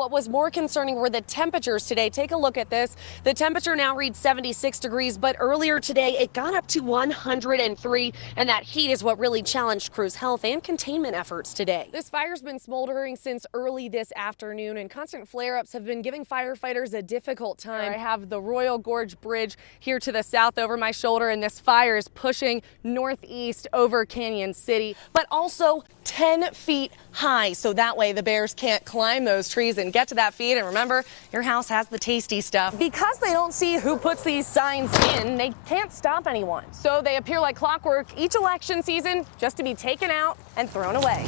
What was more concerning were the temperatures today. Take a look at this. The temperature now reads 76 degrees, but earlier today it got up to 103, and that heat is what really challenged crews' health and containment efforts today. This fire's been smoldering since early this afternoon, and constant flare-ups have been giving firefighters a difficult time. I have the Royal Gorge Bridge here to the south over my shoulder, and this fire is pushing northeast over Canyon City, but also 10 feet high, so that way the bears can't climb those trees and get to that feed. And remember, your house has the tasty stuff. Because they don't see who puts these signs in, they can't stop anyone. So they appear like clockwork each election season, just to be taken out and thrown away.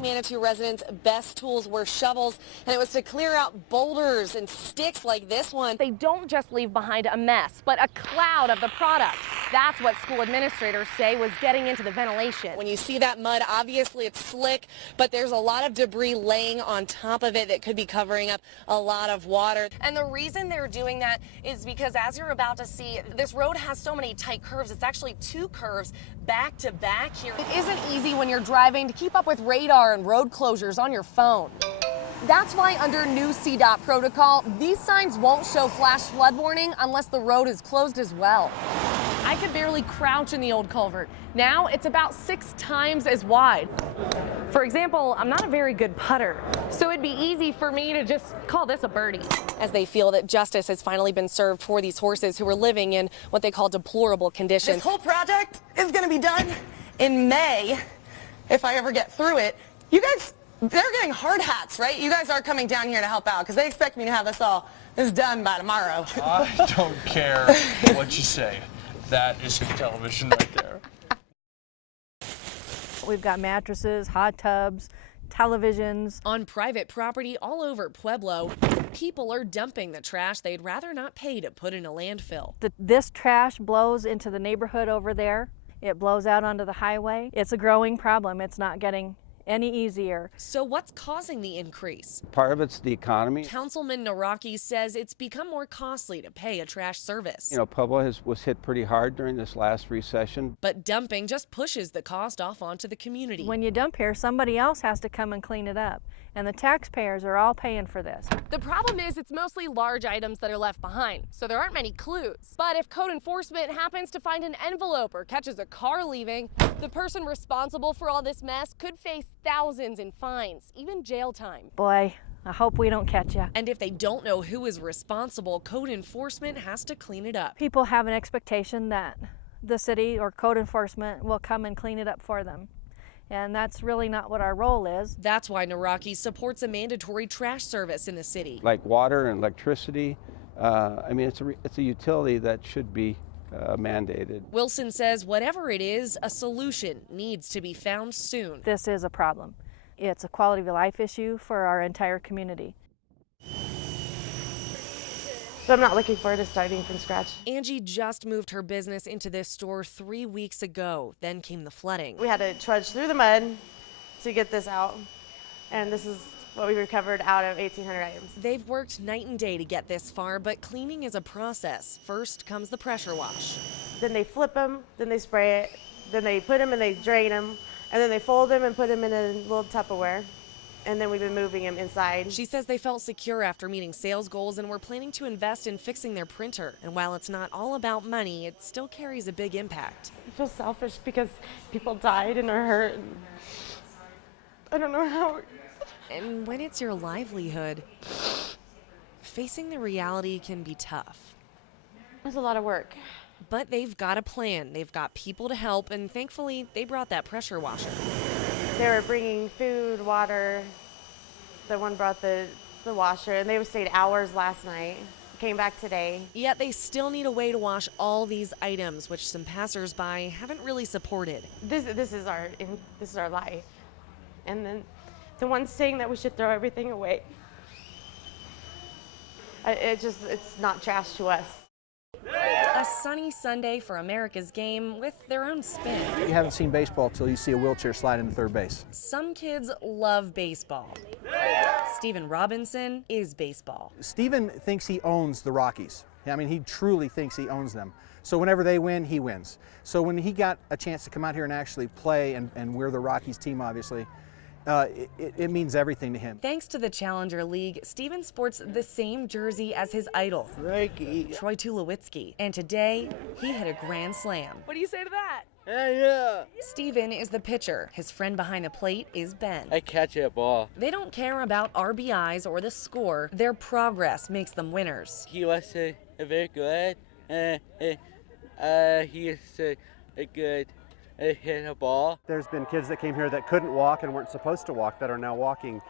Manitou residents' best tools were shovels, and it was to clear out boulders and sticks like this one. They don't just leave behind a mess, but a cloud of the product. That's what school administrators say was getting into the ventilation. When you see that mud, obviously it's slick, but there's a lot of debris laying on top of it that could be covering up a lot of water. And the reason they're doing that is because, as you're about to see, this road has so many tight curves. It's actually two curves back to back here. It isn't easy when you're driving to keep up with radar and road closures on your phone. That's why under new CDOT protocol, these signs won't show flash flood warning unless the road is closed as well. I could barely crouch in the old culvert. Now it's about 6 times as wide. For example, I'm not a very good putter, so it'd be easy for me to just call this a birdie. As they feel that justice has finally been served for these horses who are living in what they call deplorable conditions. This whole project is going to be done in May, if I ever get through it. You guys, they're getting hard hats, right? You guys are coming down here to help out because they expect me to have this done by tomorrow. I don't care what you say. That is your television right there. We've got mattresses, hot tubs, televisions. On private property all over Pueblo, people are dumping the trash they'd rather not pay to put in a landfill. This trash blows into the neighborhood over there. It blows out onto the highway. It's a growing problem. It's not getting any easier. So what's causing the increase? Part of it's the economy. Councilman Naraki says it's become more costly to pay a trash service. You know, Pueblo was hit pretty hard during this last recession. But dumping just pushes the cost off onto the community. When you dump here, somebody else has to come and clean it up. And the taxpayers are all paying for this. The problem is it's mostly large items that are left behind, so there aren't many clues. But if code enforcement happens to find an envelope or catches a car leaving, the person responsible for all this mess could face thousands in fines, even jail time. Boy, I hope we don't catch you. And if they don't know who is responsible, code enforcement has to clean it up. People have an expectation that the city or code enforcement will come and clean it up for them. And that's really not what our role is. That's why Naraki supports a mandatory trash service in the city. Like water and electricity, I mean, it's a utility that should be mandated. Wilson says whatever it is, a solution needs to be found soon. This is a problem. It's a quality of life issue for our entire community. So I'm not looking forward to starting from scratch. Angie just moved her business into this store 3 weeks ago. Then came the flooding. We had to trudge through the mud to get this out, and this is what we recovered out of 1,800 items. They've worked night and day to get this far, but cleaning is a process. First comes the pressure wash. Then they flip them, then they spray it, then they put them and they drain them, and then they fold them and put them in a little Tupperware. And then we've been moving them inside. She says they felt secure after meeting sales goals and were planning to invest in fixing their printer. And while it's not all about money, it still carries a big impact. I feel selfish because people died and are hurt. And I don't know how. And when it's your livelihood, facing the reality can be tough. It's a lot of work. But they've got a plan. They've got people to help, and thankfully, they brought that pressure washer. They were bringing food, water. The one brought the washer, and they stayed hours last night. Came back today. Yet they still need a way to wash all these items, which some passersby haven't really supported. This is our life. And then the ones saying that we should throw everything away. It's not trash to us. A sunny Sunday for America's game with their own spin. You haven't seen baseball till you see a wheelchair slide into third base. Some kids love baseball. Stephen Robinson is baseball. Stephen thinks he owns the Rockies. I mean, he truly thinks he owns them. So whenever they win, he wins. So when he got a chance to come out here and actually play, and we're the Rockies team, obviously, it means everything to him. Thanks to the Challenger League, Steven sports the same jersey as his idol, Troy Tulowitzki. And today, he hit a grand slam. What do you say to that? Yeah. Steven is the pitcher. His friend behind the plate is Ben. I catch that ball. They don't care about RBIs or the score. Their progress makes them winners. He was very good. He is a good hit a ball. There's been kids that came here that couldn't walk and weren't supposed to walk that are now walking.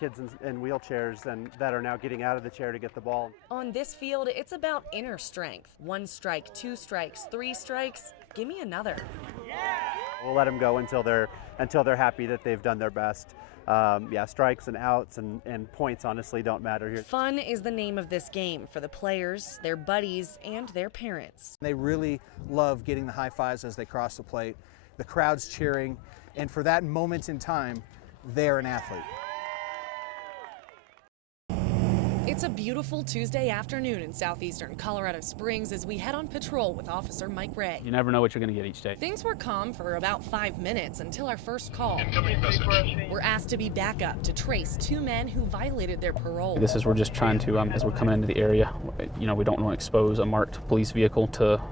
Kids in wheelchairs and that are now getting out of the chair to get the ball. On this field, it's about inner strength. 1 strike, 2 strikes, 3 strikes. Give me another. We'll let them go until they're happy that they've done their best. Strikes and outs and points honestly don't matter here. Fun is the name of this game for the players, their buddies, and their parents. They really love getting the high fives as they cross the plate, the crowd's cheering, and for that moment in time, they're an athlete. It's a beautiful Tuesday afternoon in southeastern Colorado Springs as we head on patrol with Officer Mike Ray. You never know what you're going to get each day. Things were calm for about 5 minutes until our first call. We're asked to be back up to trace 2 men who violated their parole. This is, we're just trying to, as we're coming into the area, we don't want to expose a marked police vehicle to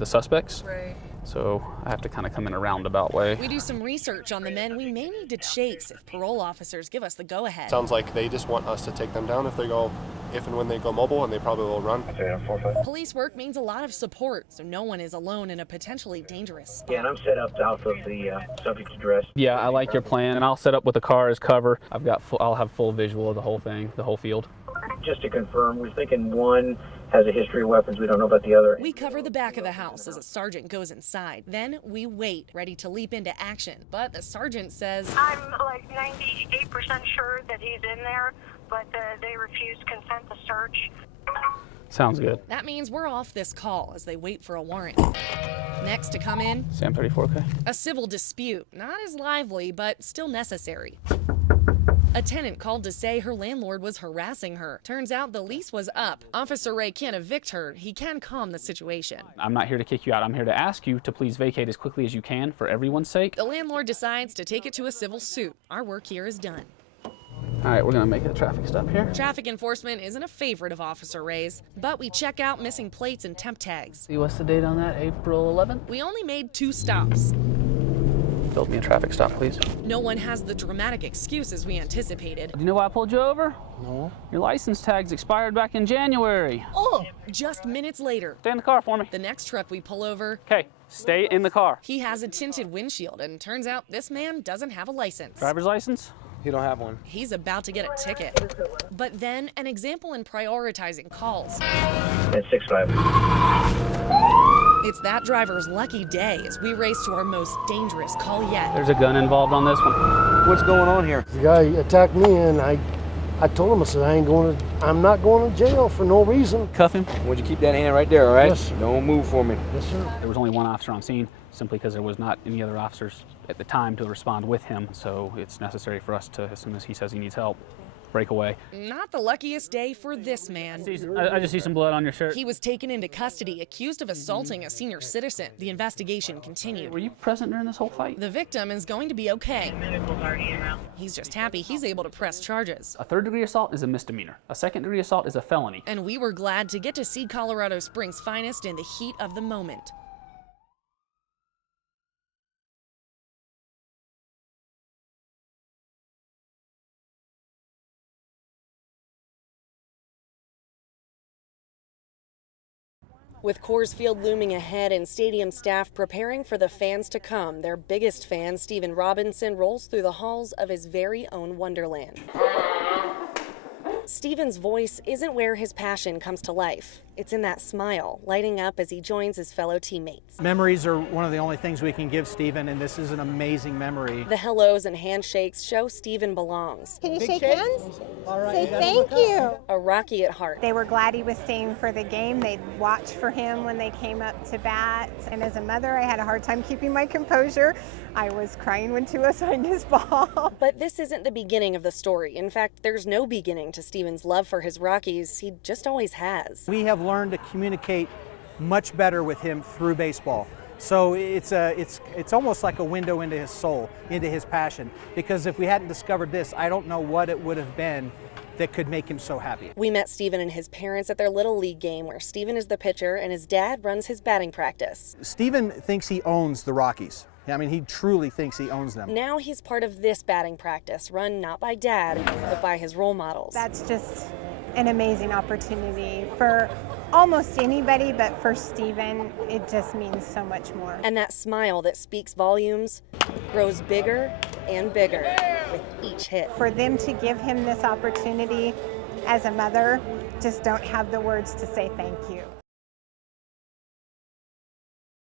the suspects. Right. So I have to kind of come in a roundabout way. We do some research on the men we may need to chase if parole officers give us the go-ahead. Sounds like they just want us to take them down if and when they go mobile, and they probably will run. Police work means a lot of support, so no one is alone in a potentially dangerous spot. Yeah, and I'm set up south of the subject's address. Yeah, I like your plan, and I'll set up with the car as cover. I'll have full visual of the whole thing, the whole field. Just to confirm, we're thinking one has a history of weapons. We don't know about the other. We cover the back of the house as a sergeant goes inside. Then we wait, ready to leap into action. But the sergeant says, I'm like 98% sure that he's in there, but they refused consent to search. Sounds good. That means we're off this call as they wait for a warrant. Next to come in, Sam 34K. a civil dispute. Not as lively, but still necessary. A tenant called to say her landlord was harassing her. Turns out the lease was up. Officer Ray can't evict her. He can calm the situation. I'm not here to kick you out. I'm here to ask you to please vacate as quickly as you can for everyone's sake. The landlord decides to take it to a civil suit. Our work here is done. All right, we're going to make a traffic stop here. Traffic enforcement isn't a favorite of Officer Ray's, but we check out missing plates and temp tags. See, what's the date on that? April 11th? We only made 2 stops. Build me a traffic stop, please. No one has the dramatic excuses we anticipated. Do you know why I pulled you over? No. Your license tags expired back in January. Oh! Just minutes later. Stay in the car for me. The next truck we pull over, Okay, stay in the car. he has a tinted windshield, and turns out this man doesn't have a license. Driver's license? You don't have one. He's about to get a ticket. But then, an example in prioritizing calls. At 6-5. It's that driver's lucky day as we race to our most dangerous call yet. There's a gun involved on this one. What's going on here? The guy attacked me, and I told him, I said, I'm not going to jail for no reason. Cuff him. Would you keep that hand right there, all right? Yes. Don't move for me. Yes, sir. There was only one officer on scene, simply because there was not any other officers at the time to respond with him. So it's necessary for us to, as soon as he says he needs help, break away. Not the luckiest day for this man. I just see some blood on your shirt. He was taken into custody, accused of assaulting a senior citizen. The investigation continued. Were you present during this whole fight? The victim is going to be okay. He's just happy he's able to press charges. A 3rd-degree assault is a misdemeanor. A 2nd-degree assault is a felony. And we were glad to get to see Colorado Springs' finest in the heat of the moment. With Coors Field looming ahead and stadium staff preparing for the fans to come, their biggest fan, Steven Robinson, rolls through the halls of his very own Wonderland. Steven's voice isn't where his passion comes to life. It's in that smile, lighting up as he joins his fellow teammates. Memories are one of the only things we can give Steven, and this is an amazing memory. The hellos and handshakes show Steven belongs. Can you shake hands? All right, say thank you. A Rocky at heart. They were glad he was staying for the game. They'd watch for him when they came up to bat. And as a mother, I had a hard time keeping my composure. I was crying when Tua signed his ball. But this isn't the beginning of the story. In fact, there's no beginning to Steven's love for his Rockies. He just always has. We have learned to communicate much better with him through baseball. So it's almost like a window into his soul, into his passion. Because if we hadn't discovered this, I don't know what it would have been that could make him so happy. We met Steven and his parents at their Little League game where Steven is the pitcher and his dad runs his batting practice. Steven thinks he owns the Rockies. I mean, he truly thinks he owns them. Now he's part of this batting practice run not by Dad, but by his role models. That's just an amazing opportunity for almost anybody, but for Steven, it just means so much more. And that smile that speaks volumes grows bigger and bigger with each hit. For them to give him this opportunity as a mother, just don't have the words to say thank you.